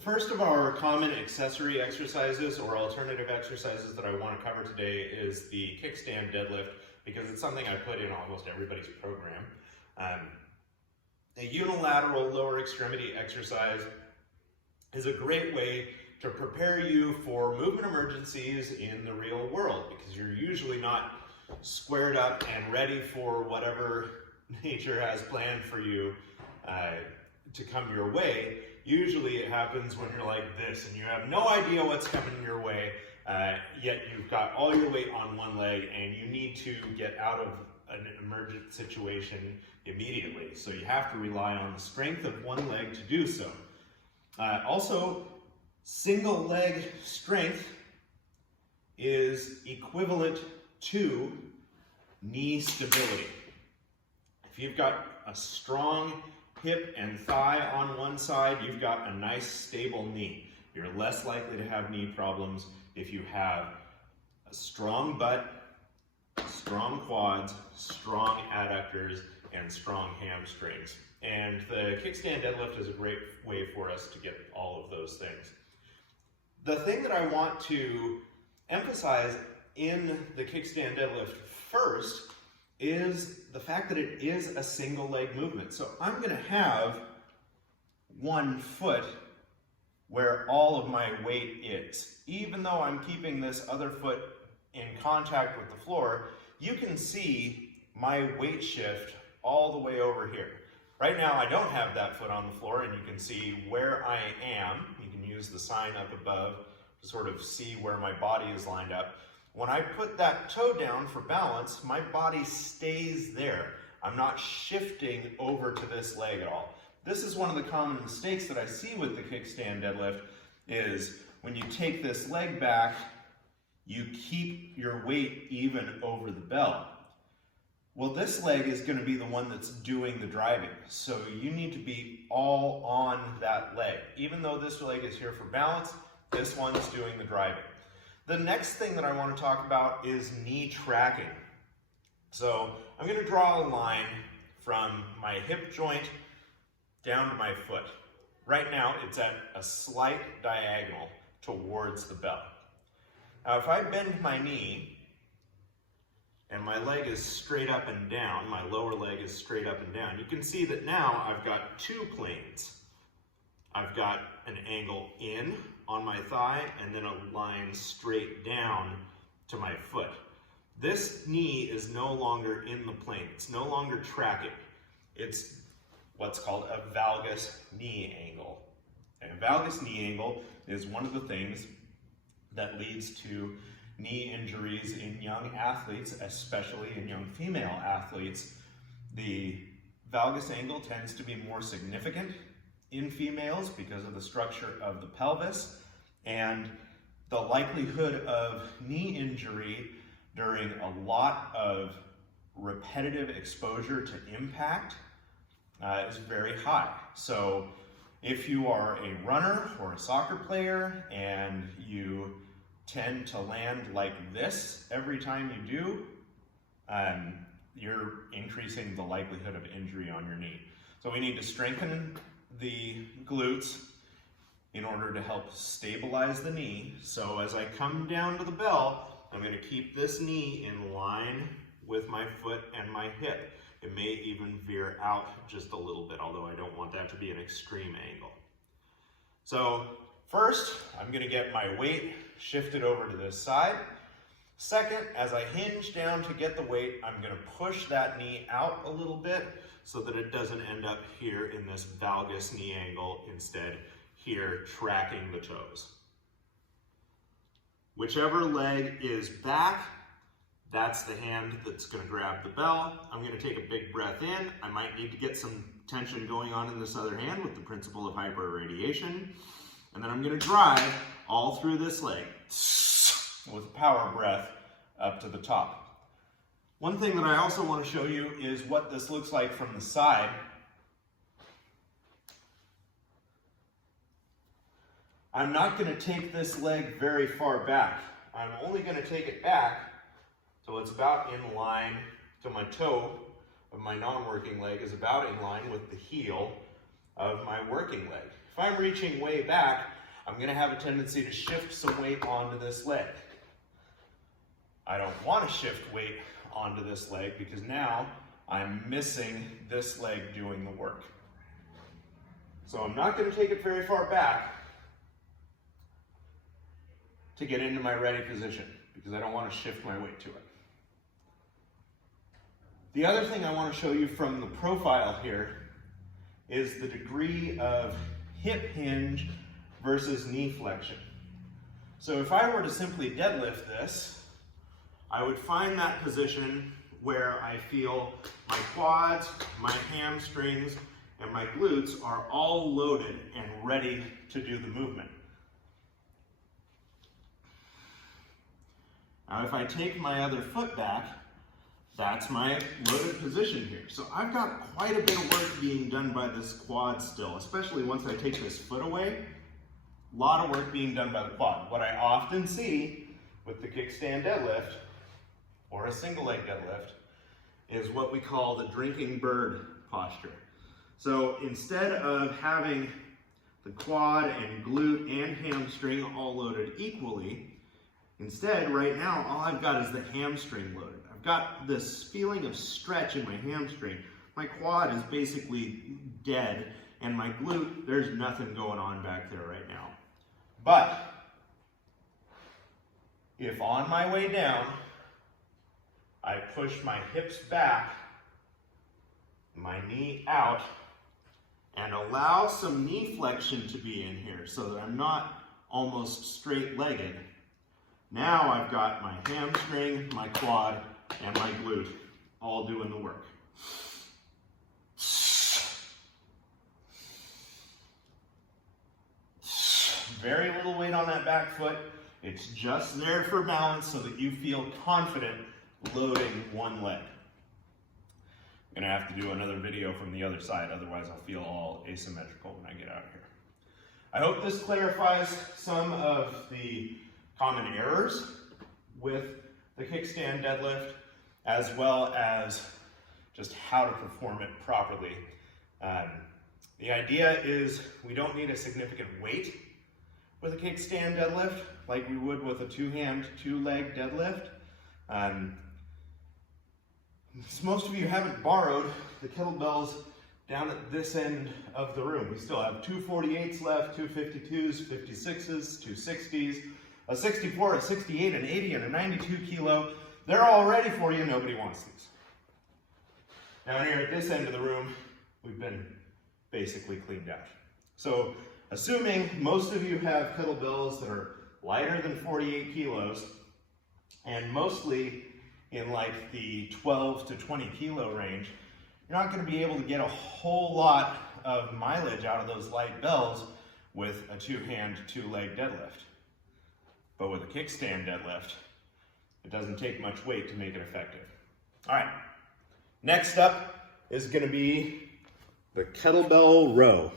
first of our common accessory exercises or alternative exercises that I want to cover today is the kickstand deadlift, because it's something I put in almost everybody's program. A unilateral lower extremity exercise is a great way to prepare you for movement emergencies in the real world, because you're usually not squared up and ready for whatever nature has planned for you to come your way. Usually it happens when you're like this and you have no idea what's coming your way, yet you've got all your weight on one leg and you need to get out of an emergent situation immediately. So you have to rely on the strength of one leg to do so. Also, single leg strength is equivalent to knee stability. If you've got a strong hip and thigh on one side, you've got a nice stable knee. You're less likely to have knee problems if you have a strong butt, strong quads, strong adductors, and strong hamstrings. And the kickstand deadlift is a great way for us to get all of those things. The thing that I want to emphasize in the kickstand deadlift first is the fact that it is a single leg movement. So I'm going to have one foot where all of my weight is. Even though I'm keeping this other foot in contact with the floor, you can see my weight shift all the way over here. Right now I don't have that foot on the floor, and you can see where I am. You can use the sign up above to sort of see where my body is lined up. When I put that toe down for balance, my body stays there. I'm not shifting over to this leg at all. This is one of the common mistakes that I see with the kickstand deadlift, is when you take this leg back, you keep your weight even over the bell. Well, this leg is going to be the one that's doing the driving. So you need to be all on that leg. Even though this leg is here for balance, this one's doing the driving. The next thing that I want to talk about is knee tracking. So I'm going to draw a line from my hip joint down to my foot. Right now it's at a slight diagonal towards the bell. Now if I bend my knee and my leg is straight up and down, my lower leg is straight up and down, you can see that now I've got two planes. I've got an angle in on my thigh and then a line straight down to my foot. This knee is no longer in the plane. It's no longer tracking. It's what's called a valgus knee angle. And a valgus knee angle is one of the things that leads to knee injuries in young athletes, especially in young female athletes. The valgus angle tends to be more significant in females because of the structure of the pelvis, and the likelihood of knee injury during a lot of repetitive exposure to impact is very high. So if you are a runner or a soccer player and you tend to land like this every time you do, you're increasing the likelihood of injury on your knee. So we need to strengthen the glutes in order to help stabilize the knee. So as I come down to the bell, I'm going to keep this knee in line with my foot and my hip. It may even veer out just a little bit, although I don't want that to be an extreme angle. So first, I'm going to get my weight shifted over to this side. Second, as I hinge down to get the weight, I'm going to push that knee out a little bit so that it doesn't end up here in this valgus knee angle, instead here tracking the toes. Whichever leg is back, that's the hand that's going to grab the bell. I'm going to take a big breath in. I might need to get some tension going on in this other hand with the principle of hyperradiation. And then I'm going to drive all through this leg with a power breath up to the top. One thing that I also want to show you is what this looks like from the side. I'm not going to take this leg very far back. I'm only going to take it back so it's about in line to my toe of my non-working leg is about in line with the heel of my working leg. If I'm reaching way back, I'm going to have a tendency to shift some weight onto this leg. I don't want to shift weight onto this leg because now I'm missing this leg doing the work. So I'm not going to take it very far back to get into my ready position because I don't want to shift my weight to it. The other thing I want to show you from the profile here is the degree of hip hinge versus knee flexion. So if I were to simply deadlift this, I would find that position where I feel my quads, my hamstrings, and my glutes are all loaded and ready to do the movement. Now if I take my other foot back, that's my loaded position here. So I've got quite a bit of work being done by this quad still, especially once I take this foot away. A lot of work being done by the quad. What I often see with the kickstand deadlift, or a single leg deadlift, is what we call the drinking bird posture. So instead of having the quad and glute and hamstring all loaded equally, instead right now all I've got is the hamstring loaded. I've got this feeling of stretch in my hamstring. My quad is basically dead, and my glute, there's nothing going on back there right now. But if on my way down, I push my hips back, my knee out, and allow some knee flexion to be in here so that I'm not almost straight-legged. Now I've got my hamstring, my quad, and my glute all doing the work. Very little weight on that back foot. It's just there for balance so that you feel confident loading one leg. I'm gonna have to do another video from the other side, otherwise I'll feel all asymmetrical when I get out of here. I hope this clarifies some of the common errors with the kickstand deadlift, as well as just how to perform it properly. The idea is we don't need a significant weight with a kickstand deadlift like we would with a two-hand, two-leg deadlift. Most of you haven't borrowed the kettlebells down at this end of the room. We still have 248s left, 252s, 56s, 260s, a 64, a 68, an 80, and a 92 kilo. They're all ready for you, nobody wants these. Down here at this end of the room, we've been basically cleaned out. So assuming most of you have kettlebells that are lighter than 48 kilos, and mostly in like the 12 to 20 kilo range, you're not going to be able to get a whole lot of mileage out of those light bells with a two-hand, two-leg deadlift. But with a kickstand deadlift, it doesn't take much weight to make it effective. All right, next up is going to be the kettlebell row.